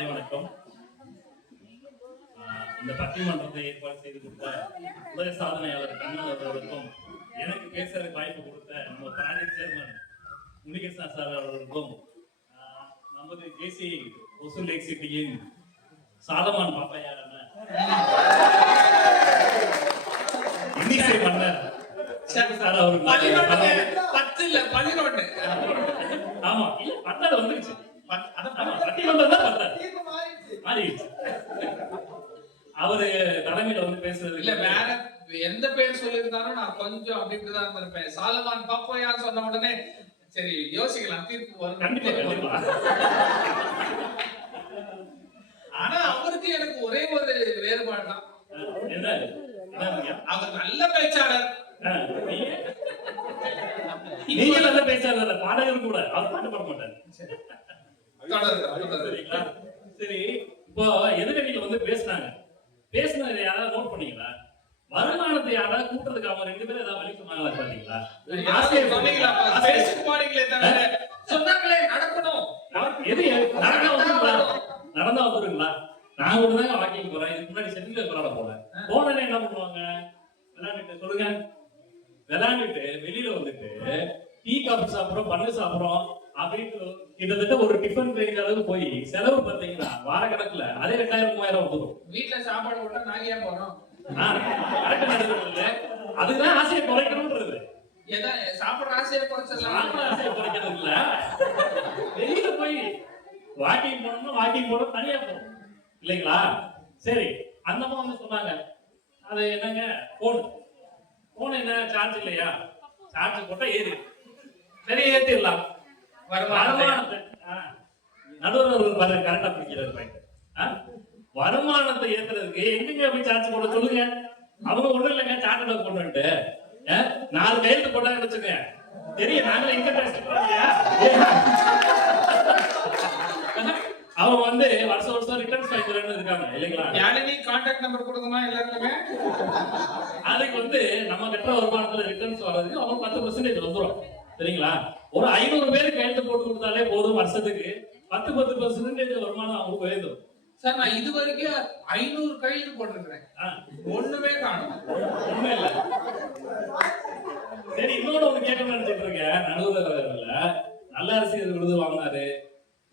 மாலை வணக்கம். இந்த பட்டிமன்றத்தை ஏற்பாடு செய்து கொடுத்த உலக சாதனையாளர் கண்ணன் அவர்களுக்கும், எனக்கு பேசுறதுக்கு வாய்ப்பு கொடுத்த நம்ம ப்ராஜெக்ட் சேர்மன் முனிகிருஷ்ணன் சார் அவர்களுக்கும், நமது ஜேசி ஒசூல் லேக் சிட்டியின் சாலமான் பாப்பையான இன்னிசை மன்னர் சார் அவர்கள் 10 இல்ல 11. ஆமா இல்ல 10 வந்துருச்சு. பட்டிமன்றம் தான் 10 மாறிடுச்சு. அவரு தலைமையில வந்து பேசுறது இல்ல, வேற எந்த பேர் சொல்லியிருந்தாலும் நான் கொஞ்சம் அப்படிதான் இருந்திருப்பேன். சாலமான் பாப்பையா சொன்ன உடனே சரி யோசிக்கலாம், தீர்ப்பு வரும். கண்டிப்பா. ஆனா அவருக்கு எனக்கு ஒரே ஒரு வேறுபாடு தான். அவர் நல்ல பேச்சாளர். நீங்க நல்ல பேச்சாளர், பாடகர் கூட. அவர் பாட்டு பாட மாட்டாரு. சரி, இப்போ எதிர்கட்சியில வந்து பேசினது யாராவது நோட் பண்ணீங்களா? வருமானத்தை யாராவது கூட்டுறதுக்கு அவங்க 2 பேரும் ஏதாவது வழி சொன்னாங்களா? பாத்தீங்களா? சொன்னாங்களே நடக்கணும். நடந்தா வந்துருங்களா? நான் கூட தாங்க வாக்கிங் போறேன். இதுக்கு முன்னாடி செட்டில் விளையாட போனேன். என்ன பண்ணுவாங்க? விளையாண்டுட்டு சொல்லுங்க, விளையாண்டுட்டு வெளியில வந்துட்டு டீ காபி சாப்பிடுறோம், பண்ணு சாப்பிடுறோம் அப்படின்னு கிட்டத்தட்ட ஒரு டிஃபன் ரேஞ்ச் அளவுக்கு போய் செலவு பார்த்தீங்கன்னா வார கணக்குல அதே 2000-3000 வந்துடும். வீட்டுல சாப்பாடு போட்டா நாங்க ஏன் போறோம்? அதுதான் ஆசையை குறைக்கணும்ன்றது. ஏதா சாப்பிடுற ஆசையை குறைச்சிடலாம். ஆசையை குறைக்கிறது இல்ல, வெளியில போய் வாக்கிங் போனோம் தனியா போகணும் இல்லைங்களா? சரி, அந்த அம்மா வந்து சொன்னாங்க, அது என்னங்க போன் என்ன சார்ஜ் இல்லையா? சார்ஜ் போட்டா ஏறி சரி ஏத்திடலாம். நடுவர் கரெக்டா பிடிக்கிறது பாயிண்ட். வருமானத்தை ஏத்துறதுக்கு எங்க போய் சார்ஜ் போட சொல்லுங்க. அவங்க ஒண்ணும் இல்லைங்க, சார்ஜ் போட்டு 4 கையெழுத்து போட்டாங்கன்னு வச்சுங்க, தெரியும் நாங்களும் எங்க பேசுறோம். அவங்க வந்து வருஷம் ரிட்டர்ன்ஸ் வாங்கிக்கிறேன்னு இருக்காங்க இல்லைங்களா? யானி கான்டாக்ட் நம்பர் கொடுங்கமா எல்லாருக்குமே. அதுக்கு வந்து நம்ம கட்டுற வருமானத்துல ரிட்டர்ன்ஸ் வர்றதுக்கு அவங்க 10% வந்துடும் சரிங்களா? ஒரு 500 பேருக்கு கையெழுத்து போட்டு கொடுத்தாலே போதும், வருஷத்துக்கு 10% வருமானம் அவங்களுக்கு உயர்ந்துடும். சார், நான் இது வரைக்கும் 500 கையெழுத்து போட்டிருக்கிறேன், ஒண்ணுமே காணும். ஒண்ணுமே இல்ல. சரி, இன்னொன்னு ஒண்ணு கேட்கணும்னு நினைச்சிட்டு இருக்கேன். நடுவர்ல நல்ல அரசியல் விருது வாங்கினாரு,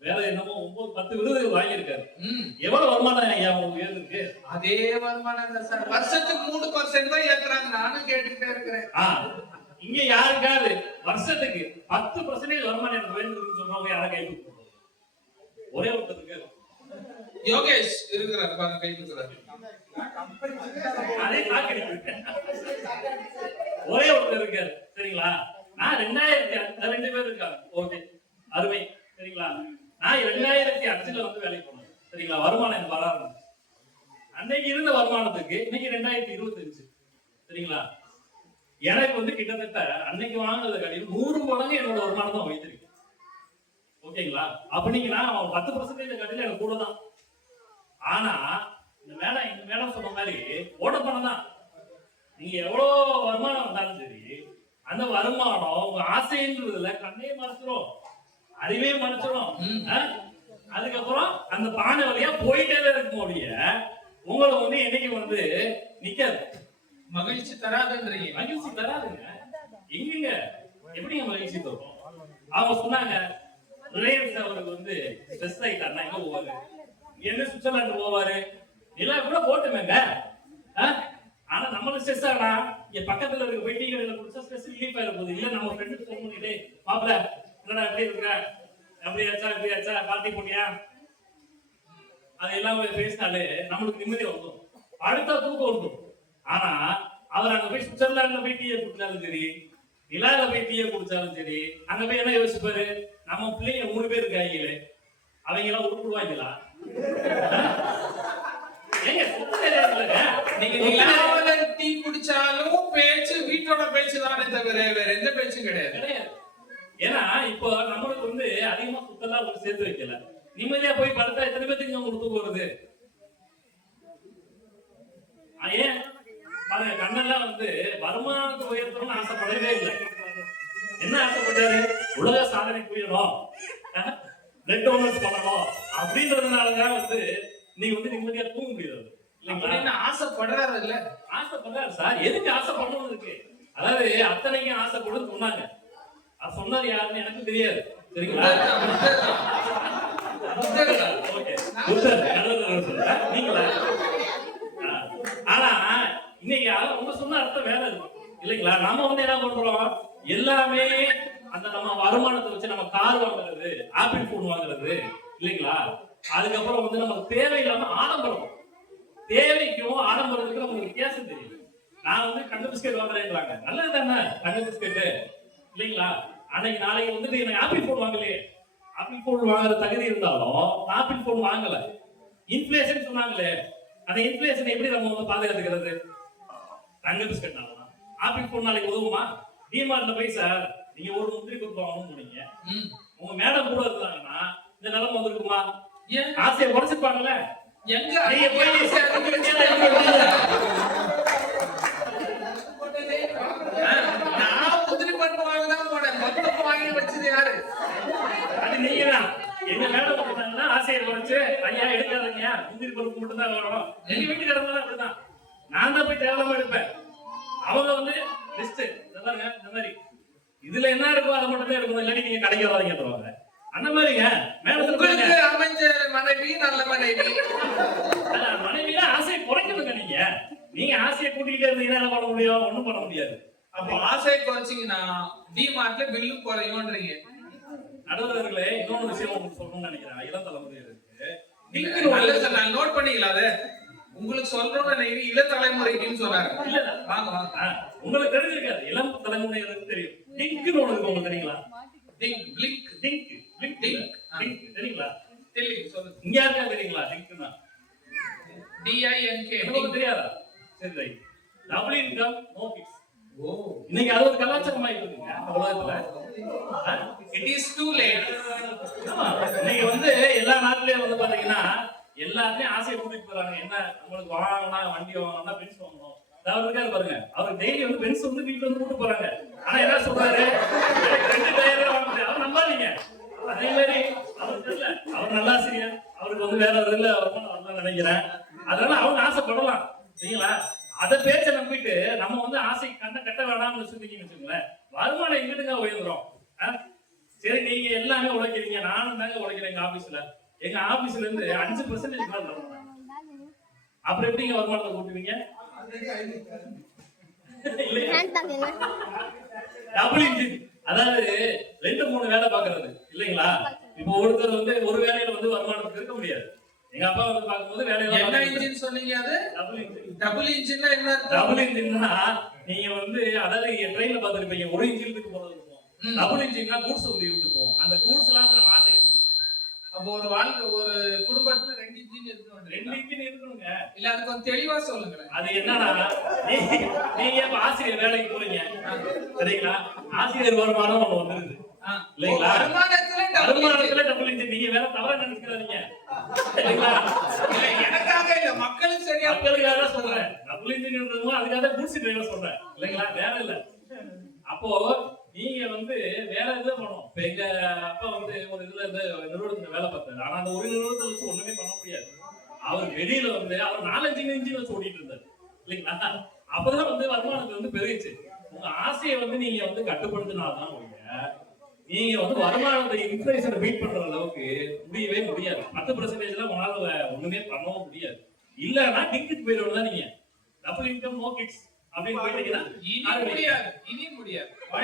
வேற என்னமோ 9-10 விருது வாங்கியிருக்காரு. எவ்வளவு வருமானம் ஐயா உங்களுக்கு உயர்ந்திருக்கு? அதே வருமானம் தான் சார், வருஷத்துக்கு 3% தான் ஏத்துறாங்க. நானும் கேட்டுக்கிட்டே இருக்கிறேன். இங்க யாருக்காவது வருஷத்துக்கு 10% வருமானம் எனக்கு உயர்ந்திருக்குன்னு சொல்றவங்க யாரை கை கொடுக்கணும்? ஒரே ஒருத்தர் இருக்காரு, யோகேஷ் இருக்கிறார் பாருங்க, கை கொடுக்கிறாரு. அதே ஒரே ஒருத்தர் இருக்காரு சரிங்களா? நான் 2002 பேர் இருக்காங்க. ஓகே, அருமை சரிங்களா? நான் 2005 வந்து வேலைக்கு போனேன் சரிங்களா? வருமானம் எனக்கு வர ஆரம்பிச்சு. அன்னைக்கு இருந்த வருமானத்துக்கு இன்னைக்கு 2025 சரிங்களா? எனக்கு வந்து கிட்டத்தட்ட அன்னைக்கு வாங்கினது கடையில் 100 மடங்கு என்னோட வருமானம் தான் வைத்திருக்கு. ஓகேங்களா? அப்படிங்கன்னா 10% கடையில் எனக்கு கூட தான். ஆனா இந்த மேடம் சொன்ன மாதிரி ஓட பணம் தான். நீங்க எவ்வளவு வருமானம் வந்தாலும் சரி, அந்த வருமானம் உங்க ஆசைன்றதுல கண்ணே மறைச்சிடும், அறிவே மறைச்சிடும். அதுக்கப்புறம் அந்த பானை வழியா போயிட்டே இருக்கும் ஒழிய உங்களை வந்து என்னைக்கு வந்து நிக்காது. மகிழ்ச்சி தராதுன்றீங்க. மகிழ்ச்சி தராதுங்க. எங்க எப்படிங்க மகிழ்ச்சி தரும்? அவங்க சொன்னாங்க, ரிலையன்ஸ் அவருக்கு வந்து ஸ்ட்ரெஸ் ஆயிட்டாருன்னா எங்க போவாரு? என்ன சுவிட்சர்லாந்து போவாரு, எல்லாம் கூட போட்டுமேங்க. ஆனா நம்மளுக்கு ஸ்ட்ரெஸ் ஆனா இங்க பக்கத்துல இருக்க போய் டீ கடையில குடிச்சா ஸ்ட்ரெஸ் ரிலீஃப் ஆயிட போகுது. இல்ல நம்ம ஃப்ரெண்டுக்கு ஃபோன் பண்ணிட்டு, மாப்பிள்ள என்னடா எப்படி இருக்க, எப்படியாச்சா பார்ட்டி போனியா, அது எல்லாம் பேசினாலே நம்மளுக்கு நிம்மதி வந்துடும், அடுத்த தூக்கம் வந்துடும். ஆனா அவர் அங்க போய் சுவிட்சர்லாந்துல போய் டீயை குடிச்சாலும் சரி, நிலால போய் டீயை குடிச்சாலும் சரி, அங்க போய் என்ன யோசிப்பாரு? நம்ம பிள்ளைங்க 3 பேர் இருக்காங்களே, அவங்க எல்லாம் உருவாங்களா? நீங்க டீ குடிச்சாலும் பேச்சு வீட்டோட பேச்சு தானே தவிர வேற எந்த பேச்சும் கிடையாது. ஏன்னா இப்போ நம்மளுக்கு வந்து அதிகமா சுத்தலாம் ஒரு சேர்த்து வைக்கல. நிம்மதியா போய் படுத்தா எத்தனை பேருக்கு கொடுத்து போறது? ஏன் பாருங்க, கண்ணெல்லாம் வந்து வருமானத்தை உயர்த்தணும்னு ஆசைப்படவே இல்லை. என்ன ஆசைப்பட்டாரு? உலக சாதனை புரியணும். பிளட் டொனர்ஸ் பண்ணணும் அப்படின்றதுனாலதான் வந்து நீங்க வந்து நிம்மதியா தூங்க முடியாது இல்லைங்களா? அப்படின்னு ஆசைப்படுறாரு இல்ல? ஆசைப்படுறாரு சார். எதுக்கு ஆசைப்படணும் இருக்கு? அதாவது அத்தனைக்கும் ஆசைப்படுன்னு சொன்னாங்க. அது சொன்னது யாருன்னு எனக்கு தெரியாது. சரிங்களா? ஓகே. புத்தர் நல்லது சொல்றேன். நீங்களா? ஆனா இன்னைக்கு அவங்க சொன்ன அர்த்தம் வேற இருக்கு இல்லைங்களா? நாம வந்து என்ன பண்றோம், எல்லாமே அந்த நம்ம வருமானத்தை வச்சு நம்ம கார் வாங்குறது, ஆப்பிள் போன் வாங்குறது இல்லைங்களா? அதுக்கப்புறம் வந்து நமக்கு தேவையில்லாம ஆடம்பரம், தேவைக்கும் ஆடம்பரத்துக்கும் நமக்கு வித்தியாசம் தெரியும். நான் வந்து கண்ணு பிஸ்கெட் வாங்குறேன்றாங்க, நல்லது தானே கண்ணு பிஸ்கெட் இல்லைங்களா? அன்னைக்கு நாளைக்கு வந்துட்டு எனக்கு ஆப்பிள் போன் வாங்கலையே, ஆப்பிள் போன் வாங்குற தகுதி இருந்தாலும் ஆப்பிள் போன் வாங்கல. இன்ஃபிளேஷன் சொன்னாங்களே, அந்த இன்ஃபிளேஷன் எப்படி நம்ம வந்து பாதுகாத்துக்கிறது? தங்க பிஸ்கட் நாளா ஆப்பிள் போன் நாளைக்கு உதவுமா? டிமார்ட்ல போய் சார் நீங்க ஒரு முந்திரி கொடுத்து வாங்கணும்னு போனீங்க, உங்க மேடம் கூட இருந்தாங்கன்னா இந்த நிலைமை வந்திருக்குமா? ஆசையை குறைச்சிருப்பாங்கல்ல. எங்க நீங்க போய் நான் முந்திரி பருப்பு வாங்கதான் போனேன், மொத்தம் வாங்கி வச்சது யாரு? அது நீங்க தான். எங்க மேடம் கொடுத்தாங்கன்னா ஆசையை குறைச்சு, ஐயா எடுக்காதீங்க முந்திரி பருப்பு மட்டும் தான் வேணும். எங்க வீட்டுக்காரங்க அப்படிதான். நான் தான் போய் தேவையில்லாம எடுப்பேன். அவங்க வந்து லிஸ்ட் இந்த மாதிரி இதுல என்ன இருக்கோ அதை மட்டும் தான் எடுக்கணும், இல்லாட்டி நீங்க கடைக்கு வராதீங்க. அந்த மாதிரிங்க உங்களுக்கு அமைஞ்ச மனைவி நல்ல மனைவி. மனைவியா ஆசையை குறைக்கணுங்க. நீங்க ஆசையை கூட்டிக்கிட்டே இருந்தீங்கன்னா என்ன பண்ண முடியும்? ஒண்ணும் பண்ண முடியாது. அப்போ ஆசையை குறைச்சிங்கன்னா டிமார்ட்ல பில்லு குறையும்ன்றீங்க. நடுவர்களே, இன்னொரு விஷயம் உங்களுக்கு சொல்லணும்னு நினைக்கிறேன். இளம் தலைமுறையினருக்கு நான் நோட் பண்ணிக்கலாம். அது உங்களுக்கு சொல்றோம்னு இளம் தலைமுறைக்குன்னு சொன்னாரு. இல்ல வாங்க வாங்க, உங்களுக்கு தெரிஞ்சிருக்காது, இளம் தலைமுறையினருக்கு தெரியும். டிங்க்னு ஒண்ணு இருக்கு, உங்களுக்கு தெரியுங்களா? டிங்க் பிளிங்க் டிங்க் பிளிங்க் டிங்க் டிங்க் தெரியுங்களா? தெரியும், சொல்லுங்க. இங்க யாருக்கா தெரியுங்களா டிங்க்னா? DINK உங்களுக்கு தெரியாதா? சரி right. Double income no kids. ஓ, இன்னைக்கு அது ஒரு கலாச்சாரமா இருக்குங்க உலகத்துல. It is too late. இன்னைக்கு வந்து எல்லா நாட்டிலயும் வந்து பாத்தீங்கன்னா எல்லாத்தையும் ஆசையை கூட்டிட்டு போறாங்க. என்ன உங்களுக்கு வாங்கணும்னா வண்டி வாங்கணும்னா பென்ஸ் வாங்கணும். அவர் இருக்காரு பாருங்க, அவர் டெய்லி வந்து பென்ஸ் வந்து வீட்டுல வந்து கூட்டு போறாங்க. ஆனா என்ன சொல்றாரு, 2 டயரே வாங்க. அவர் நம்பாதீங்க. அதே மாதிரி அவருக்கு தெரியல, அவர் நல்லாசிரியர், அவருக்கு வந்து வேற ஒரு இதுல வரணும்னு நினைக்கிறேன். அதனால அவங்க ஆசைப்படலாம் சரிங்களா? அதை பேச்ச நம்பிட்டு நம்ம வந்து ஆசை கட்ட வேணாம்னு சொல்லிங்கன்னு வச்சுக்கோங்களேன், வருமானம் எங்கிட்டுங்க உயர்ந்துரும். சரி நீங்க எல்லாமே உழைக்கிறீங்க, நானும் தாங்க உழைக்கிறேன். எங்க ஆபீஸ்ல இருந்து 5% மேல தரணும். அப்புறம் எப்படிங்க வருமானத்தை கூட்டுவீங்க? டபுள் இன்ஜின், அதாவது 2-3 வேலை பாக்குறது இல்லைங்களா? இப்போ ஒருத்தர் வந்து ஒரு வேலையில வந்து வருமானத்துக்கு இருக்க முடியாது. எங்க அப்பா வந்து பாக்கும்போது வேலையில என்ன இன்ஜின் சொன்னீங்க? அது டபுள் இன்ஜின். டபுள் இன்ஜின்னா என்ன? டபுள் இன்ஜின்னா நீங்க வந்து அதாவது ட்ரெயின்ல பாத்துருப்பீங்க, ஒரு இன்ஜினுக்கு போறது இருக்கும். டபுள் இன்ஜின்னா கூட்ஸ் வந்து இருக்கும். அந்த கூட்ஸ் எல்லாம் நம்ம ஆசை. அப்போ ஒரு வாழ்க்கை, ஒரு குடும்பத்துல 2 இன்ஜின் இருக்கணும். 2 இன்ஜின் இருக்கணுங்க. இல்ல அது கொஞ்சம் தெளிவா சொல்லுங்க. அது என்னன்னா, நீங்க இப்ப ஆசிரியர் வேலைக்கு போறீங்க சரிங்களா? ஆசிரியர் வருமானம் ஒண்ணு வந்துருது இல்லைங்களா? வருமானத்துல டபுள் இன்ஜின். நீங்க வேற தவறா நினைச்சுக்காதீங்க இல்லைங்களா? இல்ல எனக்காக இல்ல, மக்களுக்கு சரியா, மக்களுக்காக தான் சொல்றேன். டபுள் இன்ஜின்ன்றதும் அதுக்காக கூட்ஸ் டிரைவர் சொல்றேன் இல்லைங்களா? வேற இல்ல. அப்போ நீங்க வந்து வேற இதுல பண்ணணும். இப்ப எங்க அப்பா வந்து ஒரு இதுல இருந்து நிறுவனத்துல வேலை பார்த்தாரு. ஆனா அந்த ஒரு நிறுவனத்துல வச்சு ஒண்ணுமே பண்ண முடியாது. அவர் வெளியில வந்து அவர் 4-5 இன்ஜின் வச்சு ஓடிட்டு இருந்தாரு இல்லைங்களா? அப்பதான் வந்து வருமானத்துல வந்து பெருகிச்சு. உங்க ஆசையை வந்து நீங்க வந்து கட்டுப்படுத்தினாதான் நீங்க வந்து வருமானத்தை இன்ஃபிளேஷனை பீட் பண்ற அளவுக்கு முடியவே முடியாது. 10% உங்களால ஒண்ணுமே பண்ணவும் முடியாது. இல்லன்னா டிக்கெட் போயிடுவது தான். நீங்க டபுள் இன்கம் நோ கிட்ஸ் அப்படின்னு போயிட்டீங்கன்னா இனி முடியாது. அப்ப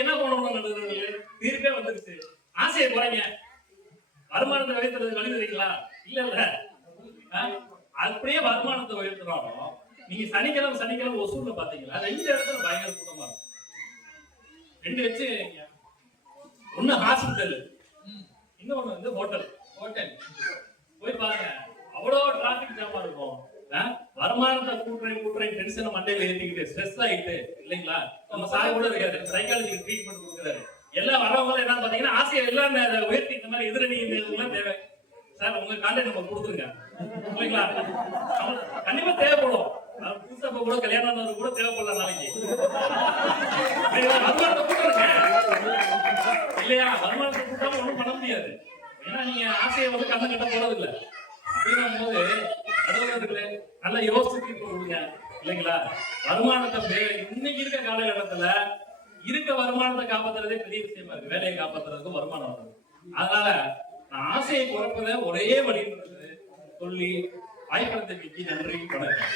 என்ன பண்ணணும்? தீர்ப்பே வந்துருச்சு. ஆசையை குறைங்க, வருமானத்தை உயர்த்துறது வழி தெரியுங்களா? இல்ல இல்ல, அப்படியே வருமானத்தை உயர்த்துறாலும் நீங்க சனிக்கிழமை ஒசூர்ல பாத்தீங்களா, 2 இடத்துல பயங்கர கூட்டமா இருக்கும். 2 வச்சு, ஒண்ணு ஹாஸ்பிட்டல், இன்னொன்னு வந்து ஹோட்டல் போய் பாருங்க, அவ்வளவு டிராபிக் ஜாமா இருக்கும். வருமானத்தை கூட்டுறேன் டென்ஷனை மண்டையில ஏத்திக்கிட்டு ஸ்ட்ரெஸ் ஆயிட்டு இல்லைங்களா? நம்ம சார் கூட இருக்காரு, சைக்காலஜிக்கு ட்ரீட்மெண்ட் கொடுக்குறாரு. எல்லாம் வரவங்க என்ன பாத்தீங்கன்னா ஆசையை எல்லாம் உயர்த்தி இந்த மாதிரி எதிரணி எல்லாம் தேவை சார், உங்க கான்டாக்ட் நம்பர் கொடுத்துருங்க இல்லைங்களா? கண்டிப்பா தேவைப்படும். புதுசா கூட கல்யாணம் ஆனவருக்கு கூட தேவைப்படல நாளைக்கு. வருமானத்தை கூட்டணுங்க இல்லையா? வருமானத்தை கூட்டாம ஒண்ணும் பண்ண முடியாது. ஏன்னா நீங்க ஆசையை வந்து கண்ணை கட்ட போறது இல்ல. அப்படின்னும் போது நடுவர்களே நல்லா யோசிச்சு தீர்ப்பு கொடுங்க இல்லைங்களா? வருமானத்தை இன்னைக்கு இருக்க காலகட்டத்துல இருக்க வருமானத்தை காப்பாத்துறதே பெரிய விஷயமா இருக்கு. வேலையை காப்பாத்துறதுக்கு வருமானம் வருது. அதனால நான் ஆசையை குறைப்பதை ஒரே வழின்றது சொல்லி வாய்ப்பளித்தமைக்கு நன்றி, வணக்கம்.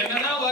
என்னதான்